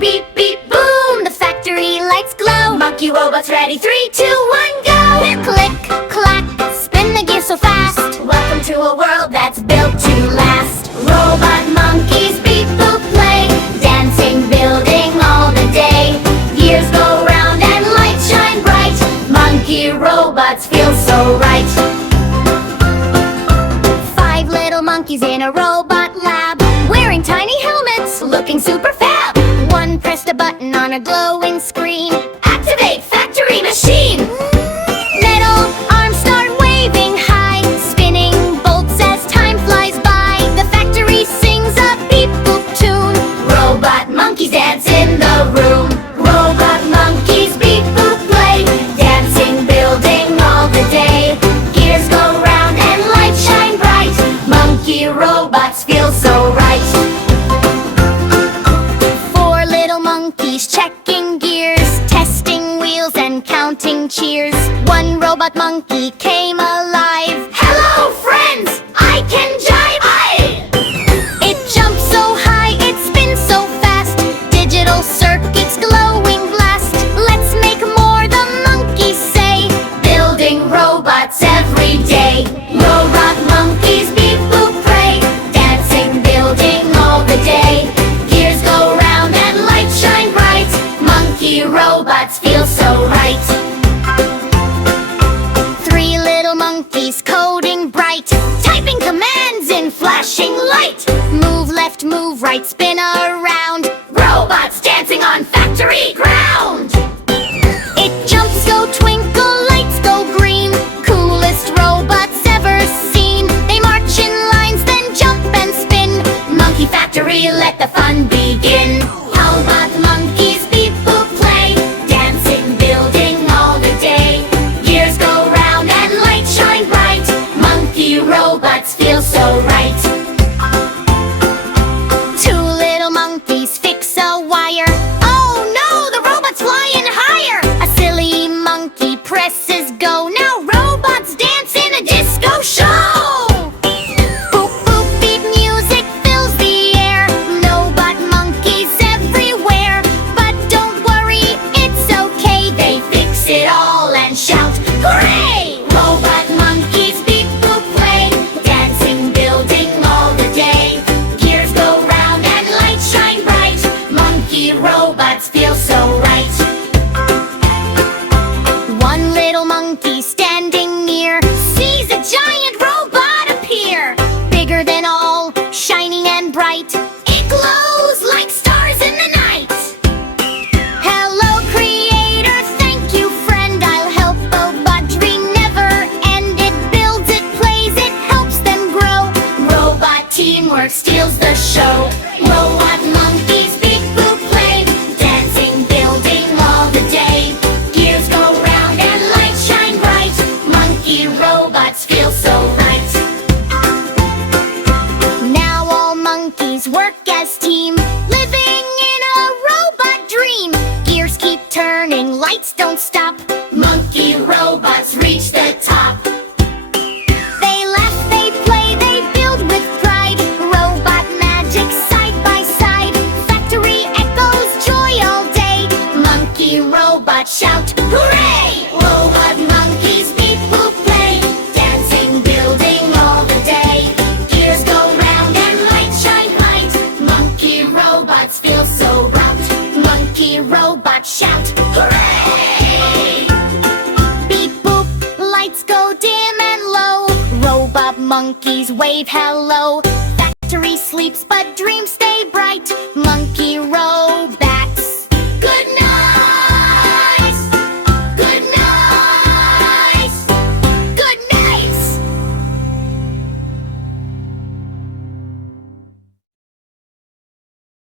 beep, beep, boom, the factory lights glow. Monkey robots ready, 3, 2, 1, go! Click, clack, spin the gears so fast. Welcome to a world that's built to last. Robot monkeys beep, boop, play, dancing, building all the day. Gears go round and lights shine bright. Monkey robots feel so right. 5 little monkeys in a robot lab, wearing tiny helmets, looking super fab. One pressed a button on a glowing screen. Activate factory machine! Metal arms start waving high, spinning bolts as time flies by. The factory sings a beep boop tune. Robot monkeys dance in the room. Robot monkeys beep boop play, dancing, building all the day. Gears go round and lights shine bright. Monkey robots feel so right. 4 little monkeys checking gears, testing wheels and counting cheers. One robot monkey came alive. Hello friends, I can jive! It jumps so high, it spins so fast. Digital circuits glowing blast. Let's make more, the monkeys say. Building robots every day. Robot monkeys beep boop pray, dancing, building all the day. Gears go round and lights shine bright. Monkey robots feel so right. 3 little monkeys coding bright, typing commands in flashing light. Move left, move right, spin around. Robots dancing on factory ground. It jumps, go twinkle, lights go green. Coolest robots ever seen. They march in lines, then jump and spin. Monkey factory, let the fun begin. Robot monkeys beep boop play, dancing, building all the day. Gears go round and lights shine bright. Monkey robots feel so right. 2 little monkeys fix a wire. Oh no, the robot's flying higher. A silly monkey presses go. Now robots dance in a disco show. Boop boop beep, music fills the air. No but monkeys everywhere. But don't worry, it's okay. They fix it all and shout, hooray! Robot monkeys beep boop play, dancing, building all the day. Gears go round and lights shine bright. Monkey robots feel so right. 1 little monkey standing near sees a giant robot appear. Bigger than all, shining and bright. It glows like stars in the night. Hello creator, thank you friend. I'll help robot dream never end. It builds, it plays, it helps them grow. Robot teamwork steals the show. Robot monkeys beep boop play, dancing, building all the day. Gears go round and lights shine bright. Monkey robots feel so right. Now all monkeys work as team, living in a robot dream. Gears keep turning, lights don't stop. Monkey robots reach the top. They laugh, they play, they build with pride. Robot magic side by side. Factory echoes joy all day. Monkey robots shout, hooray! Robot monkeys beep boop play, dancing, building all the day. Gears go round and lights shine bright. Monkey robots feel so right. Monkey robots shout, hooray! Beep boop, lights go dim and low. Robot monkeys wave hello. Factory sleeps but dreams stay bright. Monkey robots